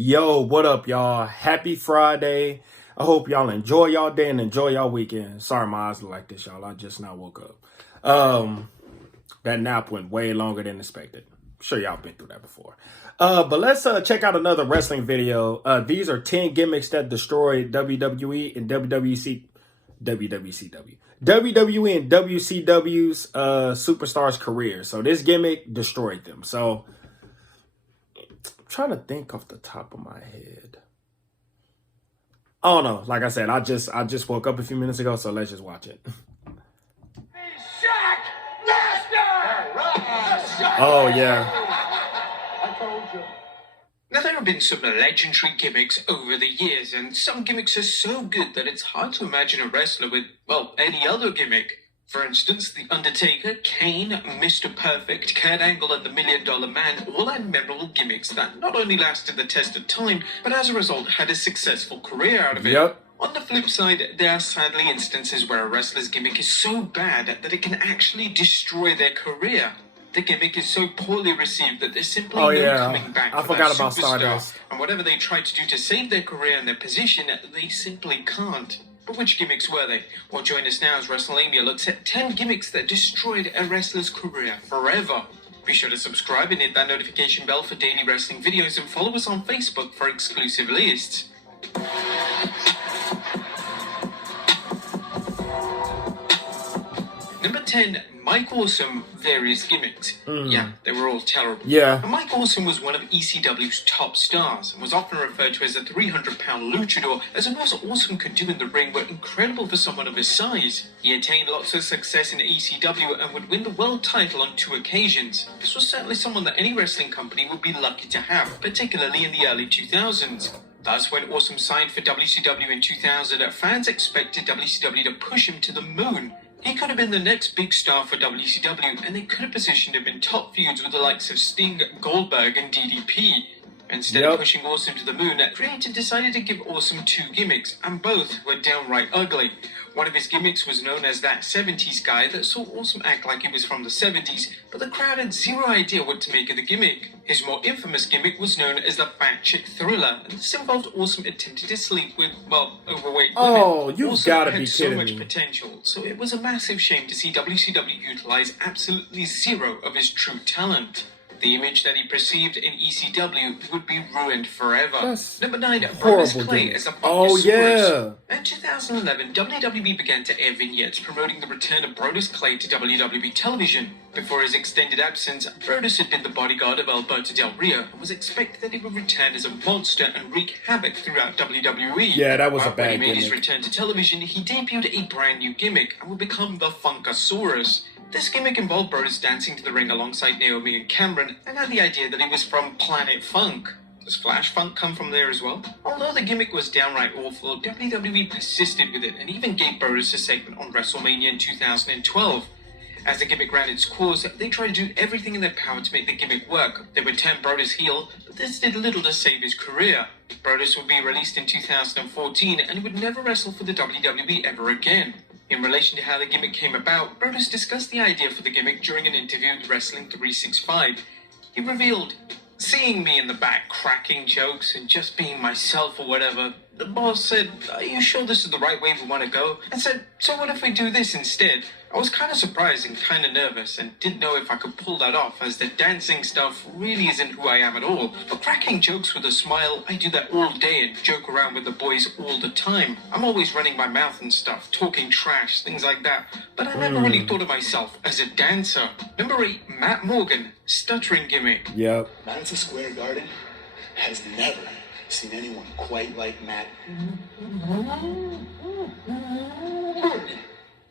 Yo, what up, y'all? Happy Friday. I hope y'all enjoy y'all day and enjoy y'all weekend. Sorry, my eyes look like this, y'all. I just now woke up. That nap went way longer than expected. I'm sure y'all been through that before. But let's check out another wrestling video. These are 10 gimmicks that destroyed WWE and WWE and WCW's superstars' career. So this gimmick destroyed them. So I'm trying to think off the top of my head. Oh no, like I said, I just woke up a few minutes ago, so let's just watch it. Oh yeah. I told you. Now, there have been some legendary gimmicks over the years, and some gimmicks are so good that it's hard to imagine a wrestler with, well, any other gimmick. For instance, The Undertaker, Kane, Mr. Perfect, Kurt Angle, and the $1 Million Man all had memorable gimmicks that not only lasted the test of time, but as a result had a successful career out of it. Yep. On the flip side, there are sadly instances where a wrestler's gimmick is so bad that it can actually destroy their career. The gimmick is so poorly received that there's simply no coming back I for forgot that about superstar. Stardust. And whatever they try to do to save their career and their position, they simply can't. But which gimmicks were they? Well, join us now as WrestleMania looks at 10 gimmicks that destroyed a wrestler's career forever. Be sure to subscribe and hit that notification bell for daily wrestling videos, and follow us on Facebook for exclusive lists. Number 10, Mike Awesome, various gimmicks. Yeah, they were all terrible. Yeah. And Mike Awesome was one of ECW's top stars and was often referred to as a 300-pound luchador, as the most Awesome could do in the ring were incredible for someone of his size. He attained lots of success in ECW and would win the world title on 2 occasions. This was certainly someone that any wrestling company would be lucky to have, particularly in the early 2000s. Thus, when Awesome signed for WCW in 2000, fans expected WCW to push him to the moon. He could have been the next big star for WCW, and they could have positioned him in top feuds with the likes of Sting, Goldberg, and DDP. Instead of pushing Awesome to the moon, Creator decided to give Awesome 2 gimmicks, and both were downright ugly. One of his gimmicks was known as that 70s guy that saw Awesome act like he was from the 70s, but the crowd had zero idea what to make of the gimmick. His more infamous gimmick was known as the Fat Chick Thriller, and this involved Awesome attempting to sleep with, well, overweight women. Oh, you Awesome gotta had be so kidding much me. potential, so it was a massive shame to see WCW utilize absolutely zero of his true talent. The image that he perceived in ECW would be ruined forever. That's Number 9, horrible Brodus Clay gimmick. as a Oh, Funkasaurus. yeah. In 2011, WWE began to air vignettes promoting the return of Brodus Clay to WWE television. Before his extended absence, Brodus had been the bodyguard of Alberto Del Rio and was expected that he would return as a monster and wreak havoc throughout WWE. Yeah, that was a But bad when he made his gimmick. return to television, he debuted a brand new gimmick and would become the Funkasaurus. This gimmick involved Brodus dancing to the ring alongside Naomi and Cameron, and had the idea that he was from Planet Funk. Does Flash Funk come from there as well? Although the gimmick was downright awful, WWE persisted with it and even gave Brodus a segment on WrestleMania in 2012. As the gimmick ran its course, they tried to do everything in their power to make the gimmick work. They would turn Brodus heel, but this did little to save his career. Brodus would be released in 2014 and would never wrestle for the WWE ever again. In relation to how the gimmick came about, Brodus discussed the idea for the gimmick during an interview with Wrestling 365. He revealed, "Seeing me in the back cracking jokes and just being myself or whatever, the boss said, 'Are you sure this is the right way we want to go?' I said, 'So what if we do this instead?' I was kind of surprised and kind of nervous and didn't know if I could pull that off, as the dancing stuff really isn't who I am at all. But cracking jokes with a smile, I do that all day and joke around with the boys all the time. I'm always running my mouth and stuff, talking trash, things like that. But I never really thought of myself as a dancer." Number 8, Matt Morgan, stuttering gimmick. Yep. Madison Square Garden has never seen anyone quite like Matt.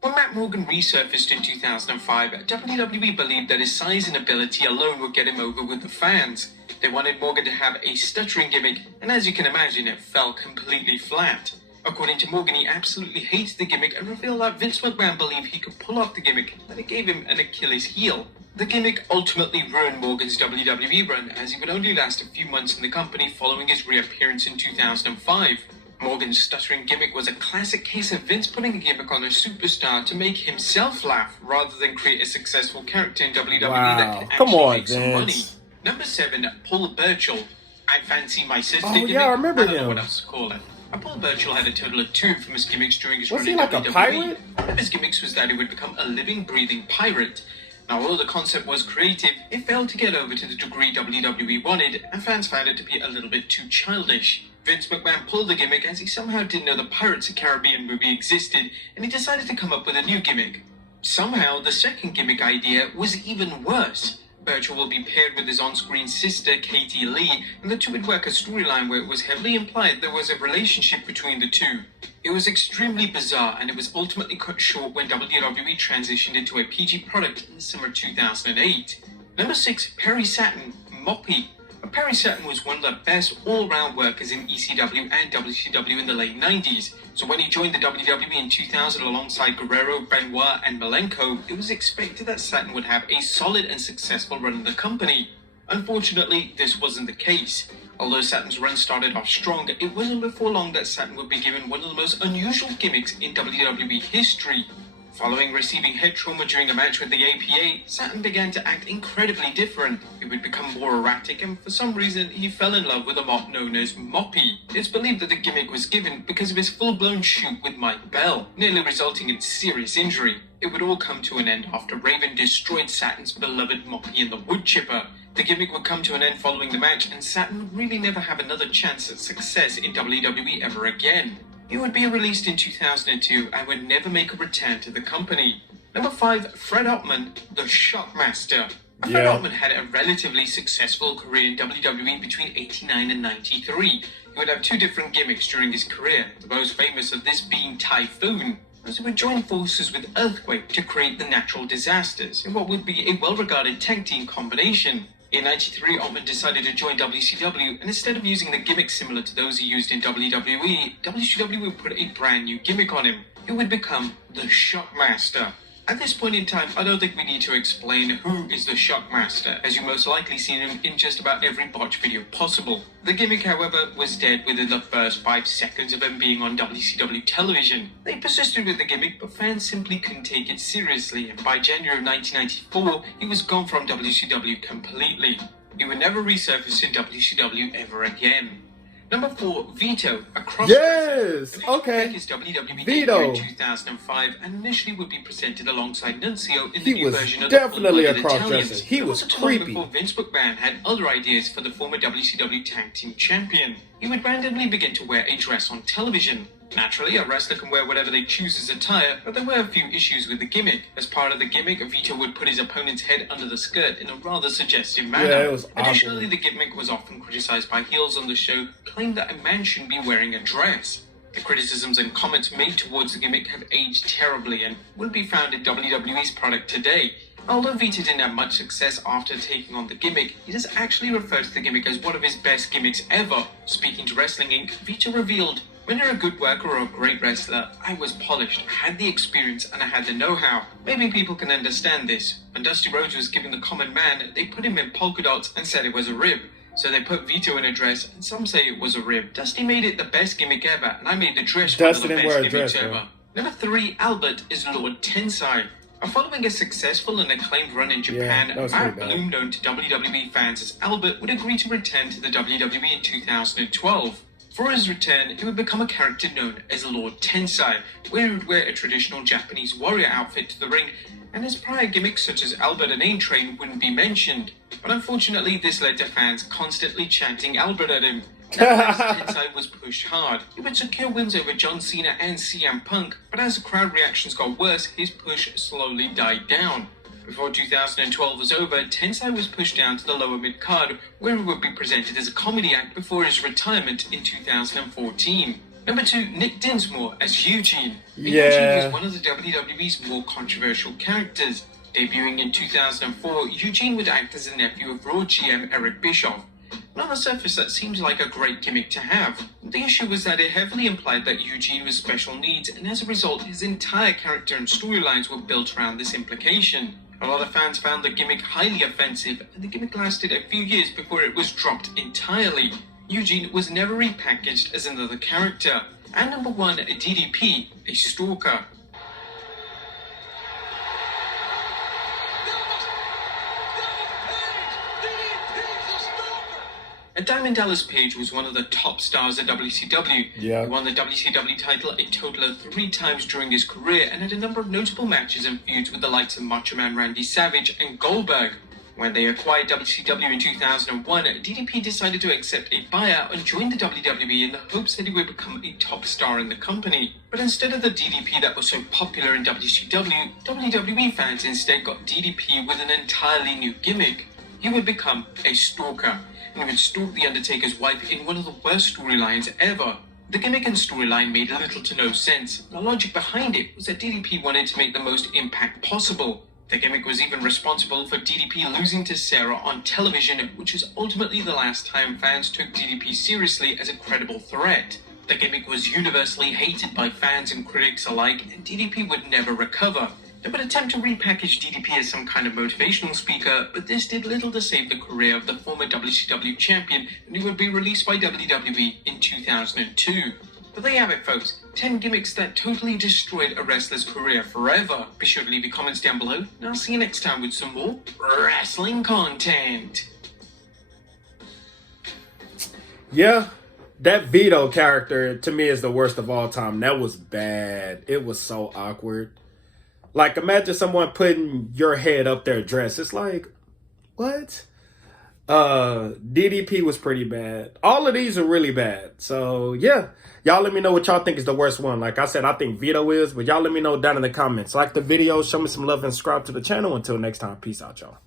When Matt Morgan resurfaced in 2005, WWE believed that his size and ability alone would get him over with the fans. They wanted Morgan to have a stuttering gimmick, and as you can imagine, it fell completely flat. According to Morgan, he absolutely hated the gimmick and revealed that Vince McMahon believed he could pull off the gimmick, that it gave him an Achilles heel. The gimmick ultimately ruined Morgan's WWE run, as he would only last a few months in the company following his reappearance in 2005. Morgan's stuttering gimmick was a classic case of Vince putting a gimmick on a superstar to make himself laugh, rather than create a successful character in WWE that could Come actually on, make some money. Vince. Number 7, Paul Burchill. I fancy my sister Oh, gimmick. yeah, I remember I don't know him. what else to call it. Paul Burchill had a total of 2 infamous gimmicks during his Was run he in like a WWE. pirate? One of his gimmicks was that he would become a living, breathing pirate. Now, although the concept was creative, it failed to get over to the degree WWE wanted, and fans found it to be a little bit too childish. Vince McMahon pulled the gimmick as he somehow didn't know the Pirates of the Caribbean movie existed, and he decided to come up with a new gimmick. Somehow, the second gimmick idea was even worse. Burchill will be paired with his on-screen sister, Katie Lee, and the two would work a storyline where it was heavily implied there was a relationship between the two. It was extremely bizarre, and it was ultimately cut short when WWE transitioned into a PG product in the summer 2008. Number 6, Percy Satin, Moppy. Percy Satin was one of the best all-round workers in ECW and WCW in the late 90s, so when he joined the WWE in 2000 alongside Guerrero, Benoit, and Malenko, it was expected that Satin would have a solid and successful run in the company. Unfortunately, this wasn't the case. Although Satin's run started off strong, it wasn't before long that Satin would be given one of the most unusual gimmicks in WWE history. Following receiving head trauma during a match with the APA, Satin began to act incredibly different. He would become more erratic, and for some reason, he fell in love with a mop known as Moppy. It's believed that the gimmick was given because of his full-blown shoot with Mike Bell, nearly resulting in serious injury. It would all come to an end after Raven destroyed Satin's beloved Moppy in the wood chipper. The gimmick would come to an end following the match, and Satin would really never have another chance at success in WWE ever again. He would be released in 2002 and would never make a return to the company. Number 5, Fred Upman, the Shockmaster. Fred Upman had a relatively successful career in WWE between 89 and 93. He would have 2 different gimmicks during his career, the most famous of this being Typhoon, as he would join forces with Earthquake to create the natural disasters in what would be a well-regarded tag team combination. In 93, Upman decided to join WCW, and instead of using the gimmicks similar to those he used in WWE, WCW would put a brand new gimmick on him. He would become the Shockmaster. At this point in time, I don't think we need to explain who is the Shockmaster, as you most likely seen him in just about every botch video possible. The gimmick, however, was dead within the first 5 seconds of him being on WCW television. They persisted with the gimmick, but fans simply couldn't take it seriously, and by January of 1994, he was gone from WCW completely. He would never resurface in WCW ever again. Number 4, Vito, a crossdresser. Yes! Okay. His WWE Vito. debut in 2005 and initially would be presented alongside Nunzio in the He new was version of definitely the a Full-Blooded crossdresser. Italians. He It was wasn't too long creepy. before Vince McMahon had other ideas for the former WCW Tag Team Champion. He would randomly begin to wear a dress on television. Naturally, a wrestler can wear whatever they choose as attire, but there were a few issues with the gimmick. As part of the gimmick, Vito would put his opponent's head under the skirt in a rather suggestive manner. Yeah, it was Additionally, awkward. the gimmick was often criticized by heels on the show, claiming that a man shouldn't be wearing a dress. The criticisms and comments made towards the gimmick have aged terribly and wouldn't be found in WWE's product today. Although Vito didn't have much success after taking on the gimmick, he does actually refer to the gimmick as one of his best gimmicks ever. Speaking to Wrestling Inc., Vito revealed, "When you're a good worker or a great wrestler, I was polished, I had the experience, and I had the know-how. Maybe people can understand this. When Dusty Rhodes was given the common man, they put him in polka dots and said it was a rib. So they put Vito in a dress, and some say it was a rib. Dusty made it the best gimmick ever, and I made the dress one of Dusty the didn't best wear a gimmicks dress, ever." bro. Number 3, Albert is Lord Tensai. Following a successful and acclaimed run in Japan, that was Matt pretty bad. Bloom, known to WWE fans as Albert, would agree to return to the WWE in 2012. For his return, he would become a character known as Lord Tensai, where he would wear a traditional Japanese warrior outfit to the ring, and his prior gimmicks such as Albert and Ain Train wouldn't be mentioned. But unfortunately, this led to fans constantly chanting Albert at him. Nevertheless, Tensai was pushed hard. He would secure wins over John Cena and CM Punk, but as the crowd reactions got worse, his push slowly died down. Before 2012 was over, Tensai was pushed down to the lower mid-card, where he would be presented as a comedy act before his retirement in 2014. Number 2, Nick Dinsmore as Eugene. Eugene was one of the WWE's more controversial characters. Debuting in 2004, Eugene would act as the nephew of Raw GM Eric Bischoff. On the surface, that seems like a great gimmick to have. The issue was that it heavily implied that Eugene was special needs, and as a result, his entire character and storylines were built around this implication. A lot of fans found the gimmick highly offensive, and the gimmick lasted a few years before it was dropped entirely. Eugene was never repackaged as another character. And number 1, DDP, a stalker. And Diamond Dallas Page was one of the top stars at WCW. Yeah. He won the WCW title a total of 3 times during his career and had a number of notable matches and feuds with the likes of Macho Man Randy Savage and Goldberg. When they acquired WCW in 2001, DDP decided to accept a buyout and joined the WWE in the hopes that he would become a top star in the company. But instead of the DDP that was so popular in WCW, WWE fans instead got DDP with an entirely new gimmick. He would become a stalker, and he would stalk The Undertaker's wife in one of the worst storylines ever. The gimmick and storyline made little to no sense. The logic behind it was that DDP wanted to make the most impact possible. The gimmick was even responsible for DDP losing to Sarah on television, which was ultimately the last time fans took DDP seriously as a credible threat. The gimmick was universally hated by fans and critics alike, and DDP would never recover. They would attempt to repackage DDP as some kind of motivational speaker, but this did little to save the career of the former WCW champion, and he would be released by WWE in 2002. But there you have it, folks. 10 gimmicks that totally destroyed a wrestler's career forever. Be sure to leave your comments down below, and I'll see you next time with some more wrestling content. Yeah, that Vito character to me is the worst of all time. That was bad. It was so awkward. Like, imagine someone putting your head up their dress. It's like, what? DDP was pretty bad. All of these are really bad. So, yeah. Y'all let me know what y'all think is the worst one. Like I said, I think Vito is. But y'all let me know down in the comments. Like the video, show me some love, and subscribe to the channel. Until next time, peace out, y'all.